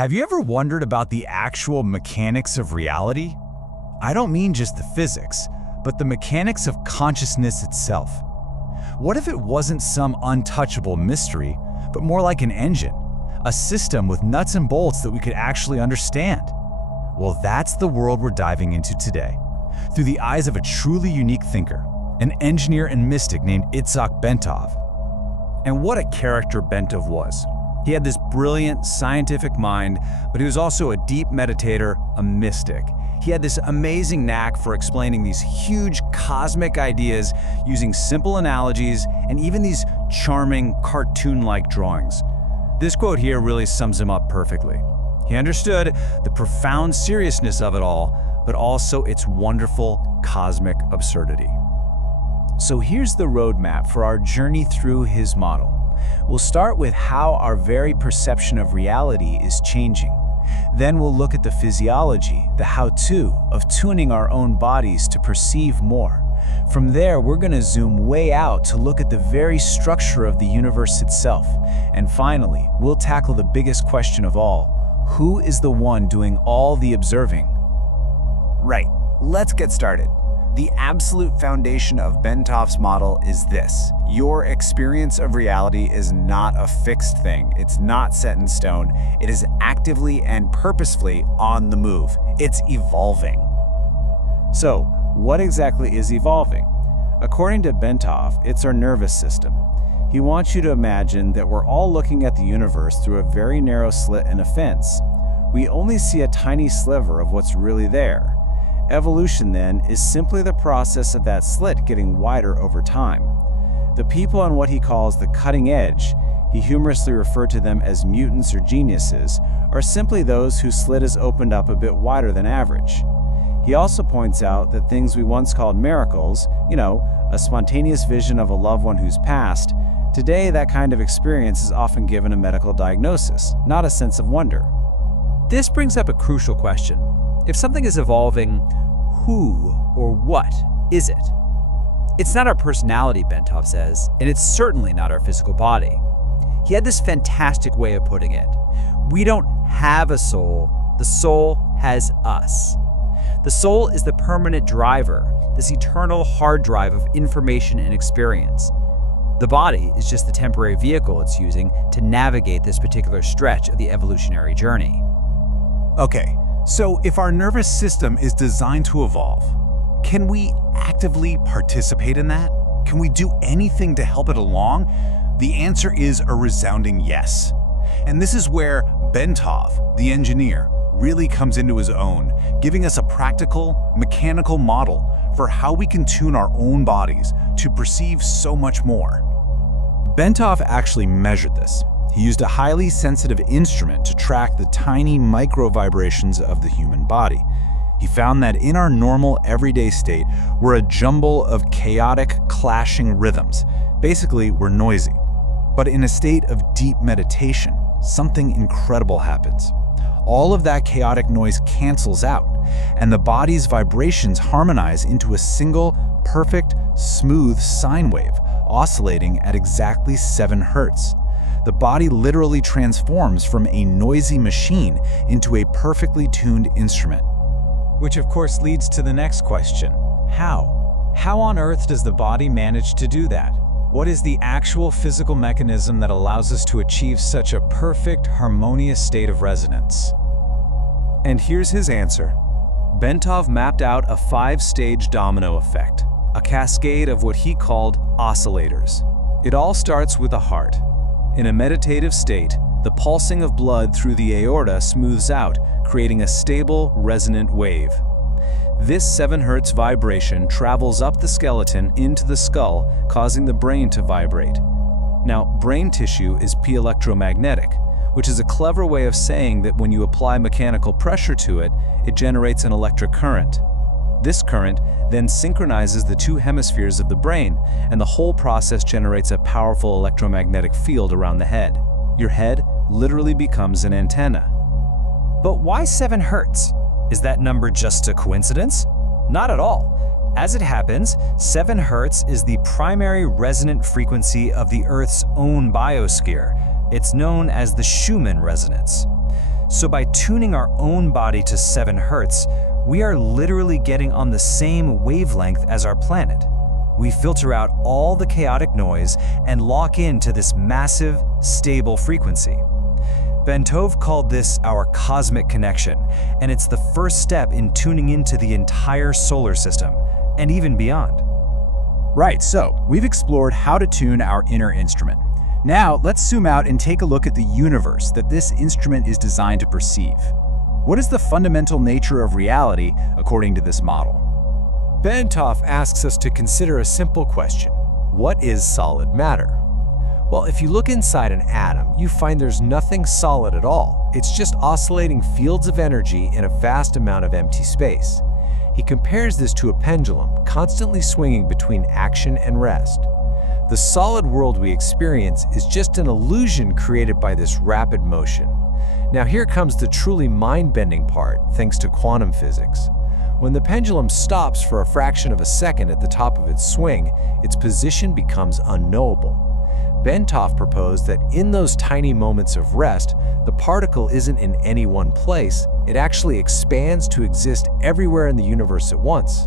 Have you ever wondered about the actual mechanics of reality? I don't mean just the physics, but the mechanics of consciousness itself. What if it wasn't some untouchable mystery, but more like an engine, a system with nuts and bolts that we could actually understand? Well, that's the world we're diving into today, through the eyes of a truly unique thinker, an engineer and mystic named Itzhak Bentov. And what a character Bentov was. He had this brilliant scientific mind, but he was also a deep meditator, a mystic. He had this amazing knack for explaining these huge cosmic ideas using simple analogies and even these charming cartoon-like drawings. This quote here really sums him up perfectly. He understood the profound seriousness of it all, but also its wonderful cosmic absurdity. So here's the roadmap for our journey through his model. We'll start with how our very perception of reality is changing. Then we'll look at the physiology, the how-to of tuning our own bodies to perceive more. From there, we're going to zoom way out to look at the very structure of the universe itself. And finally, we'll tackle the biggest question of all: who is the one doing all the observing? Right, let's get started. The absolute foundation of Bentov's model is this: your experience of reality is not a fixed thing. It's not set in stone. It is actively and purposefully on the move. It's evolving. So, what exactly is evolving? According to Bentov, it's our nervous system. He wants you to imagine that we're all looking at the universe through a very narrow slit in a fence. We only see a tiny sliver of what's really there. Evolution, then, is simply the process of that slit getting wider over time. The people on what he calls the cutting edge, he humorously referred to them as mutants or geniuses, are simply those whose slit is opened up a bit wider than average. He also points out that things we once called miracles, a spontaneous vision of a loved one who's passed, today that kind of experience is often given a medical diagnosis, not a sense of wonder. This brings up a crucial question. If something is evolving, who or what is it? It's not our personality, Bentov says, and it's certainly not our physical body. He had this fantastic way of putting it. We don't have a soul, the soul has us. The soul is the permanent driver, this eternal hard drive of information and experience. The body is just the temporary vehicle it's using to navigate this particular stretch of the evolutionary journey. Okay. So if our nervous system is designed to evolve, can we actively participate in that? Can we do anything to help it along? The answer is a resounding yes. And this is where Bentov, the engineer, really comes into his own, giving us a practical, mechanical model for how we can tune our own bodies to perceive so much more. Bentov actually measured this. He used a highly sensitive instrument to track the tiny micro vibrations of the human body. He found that in our normal everyday state, we're a jumble of chaotic, clashing rhythms. Basically, we're noisy. But in a state of deep meditation, something incredible happens. All of that chaotic noise cancels out, and the body's vibrations harmonize into a single, perfect, smooth sine wave, oscillating at exactly 7 Hertz. The body literally transforms from a noisy machine into a perfectly tuned instrument. Which of course leads to the next question: how? How on earth does the body manage to do that? What is the actual physical mechanism that allows us to achieve such a perfect, harmonious state of resonance? And here's his answer. Bentov mapped out a 5-stage domino effect, a cascade of what he called oscillators. It all starts with the heart. In a meditative state, the pulsing of blood through the aorta smooths out, creating a stable, resonant wave. This 7 Hertz vibration travels up the skeleton into the skull, causing the brain to vibrate. Now, brain tissue is p-electromagnetic, which is a clever way of saying that when you apply mechanical pressure to it, it generates an electric current. This current then synchronizes the 2 hemispheres of the brain, and the whole process generates a powerful electromagnetic field around the head. Your head literally becomes an antenna. But why 7 Hertz? Is that number just a coincidence? Not at all. As it happens, 7 Hertz is the primary resonant frequency of the Earth's own biosphere. It's known as the Schumann resonance. So by tuning our own body to 7 Hertz, we are literally getting on the same wavelength as our planet. We filter out all the chaotic noise and lock into this massive, stable frequency. Bentov called this our cosmic connection, and it's the first step in tuning into the entire solar system, and even beyond. Right, so we've explored how to tune our inner instrument. Now, let's zoom out and take a look at the universe that this instrument is designed to perceive. What is the fundamental nature of reality according to this model? Bentov asks us to consider a simple question. What is solid matter? Well, if you look inside an atom, you find there's nothing solid at all. It's just oscillating fields of energy in a vast amount of empty space. He compares this to a pendulum, constantly swinging between action and rest. The solid world we experience is just an illusion created by this rapid motion. Now here comes the truly mind-bending part, thanks to quantum physics. When the pendulum stops for a fraction of a second at the top of its swing, its position becomes unknowable. Bentov proposed that in those tiny moments of rest, the particle isn't in any one place, it actually expands to exist everywhere in the universe at once.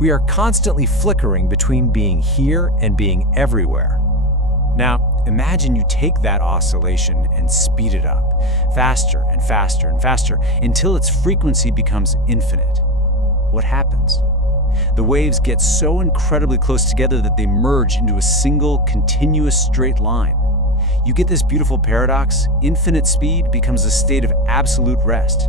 We are constantly flickering between being here and being everywhere. Now, imagine you take that oscillation and speed it up, faster and faster and faster, until its frequency becomes infinite. What happens? The waves get so incredibly close together that they merge into a single, continuous straight line. You get this beautiful paradox: infinite speed becomes a state of absolute rest.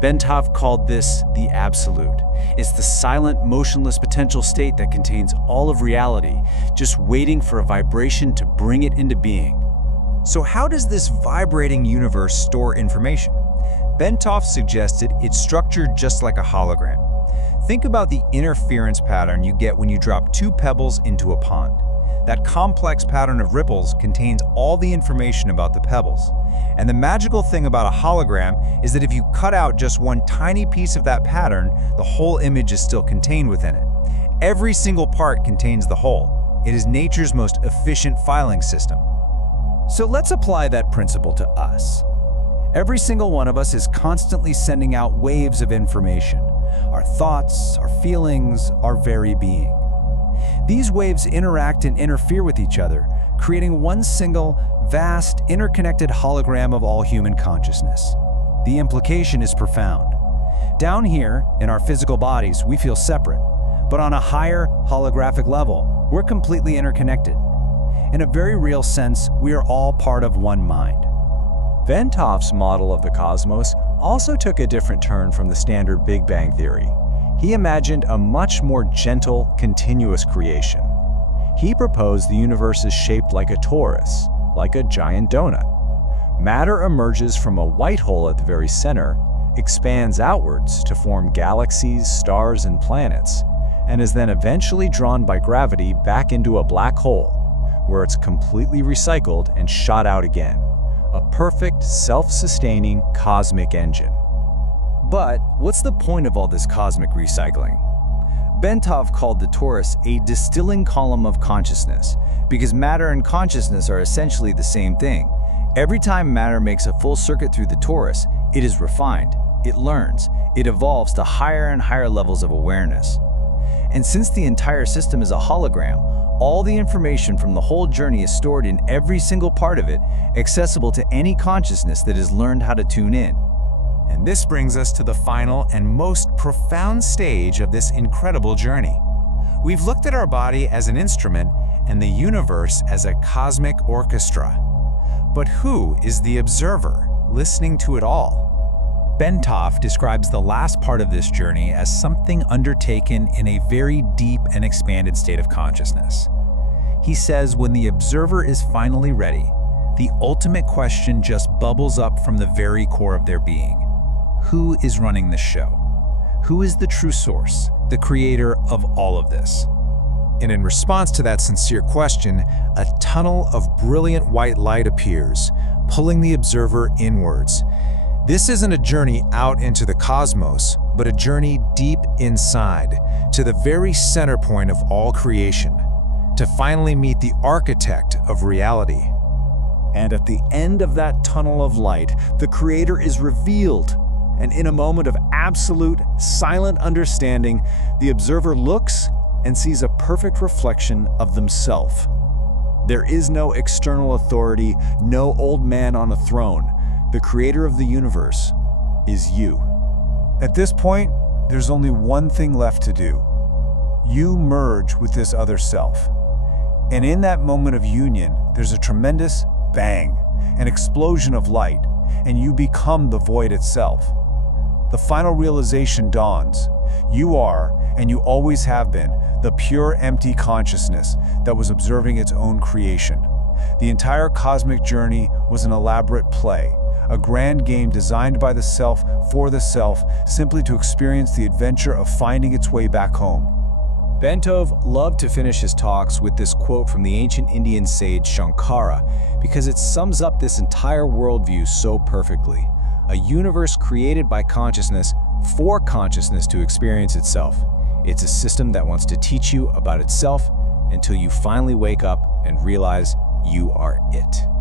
Bentov called this the absolute. It's the silent, motionless potential state that contains all of reality, just waiting for a vibration to bring it into being. So how does this vibrating universe store information? Bentov suggested it's structured just like a hologram. Think about the interference pattern you get when you drop 2 pebbles into a pond. That complex pattern of ripples contains all the information about the pebbles. And the magical thing about a hologram is that if you cut out just one tiny piece of that pattern, the whole image is still contained within it. Every single part contains the whole. It is nature's most efficient filing system. So let's apply that principle to us. Every single one of us is constantly sending out waves of information. Our thoughts, our feelings, our very being. These waves interact and interfere with each other, creating one single, vast, interconnected hologram of all human consciousness. The implication is profound. Down here, in our physical bodies, we feel separate, but on a higher holographic level, we're completely interconnected. In a very real sense, we are all part of one mind. Bentov's model of the cosmos also took a different turn from the standard Big Bang theory. He imagined a much more gentle, continuous creation. He proposed the universe is shaped like a torus, like a giant donut. Matter emerges from a white hole at the very center, expands outwards to form galaxies, stars, and planets, and is then eventually drawn by gravity back into a black hole, where it's completely recycled and shot out again. A perfect, self-sustaining cosmic engine. But what's the point of all this cosmic recycling? Bentov called the torus a distilling column of consciousness, because matter and consciousness are essentially the same thing. Every time matter makes a full circuit through the torus, it is refined, it learns, it evolves to higher and higher levels of awareness. And since the entire system is a hologram, all the information from the whole journey is stored in every single part of it, accessible to any consciousness that has learned how to tune in. And this brings us to the final and most profound stage of this incredible journey. We've looked at our body as an instrument and the universe as a cosmic orchestra. But who is the observer, listening to it all? Bentov describes the last part of this journey as something undertaken in a very deep and expanded state of consciousness. He says when the observer is finally ready, the ultimate question just bubbles up from the very core of their being. Who is running the show? Who is the true source, the creator of all of this? And in response to that sincere question, a tunnel of brilliant white light appears, pulling the observer inwards. This isn't a journey out into the cosmos, but a journey deep inside, to the very center point of all creation, to finally meet the architect of reality. And at the end of that tunnel of light, the Creator is revealed. And in a moment of absolute, silent understanding, the observer looks and sees a perfect reflection of themselves. There is no external authority, no old man on a throne. The Creator of the universe is you. At this point, there's only one thing left to do. You merge with this other self. And in that moment of union, there's a tremendous bang, an explosion of light, and you become the void itself. The final realization dawns. You are, and you always have been, the pure, empty consciousness that was observing its own creation. The entire cosmic journey was an elaborate play, a grand game designed by the self for the self, simply to experience the adventure of finding its way back home. Bentov loved to finish his talks with this quote from the ancient Indian sage Shankara because it sums up this entire worldview so perfectly. A universe created by consciousness for consciousness to experience itself. It's a system that wants to teach you about itself until you finally wake up and realize you are it.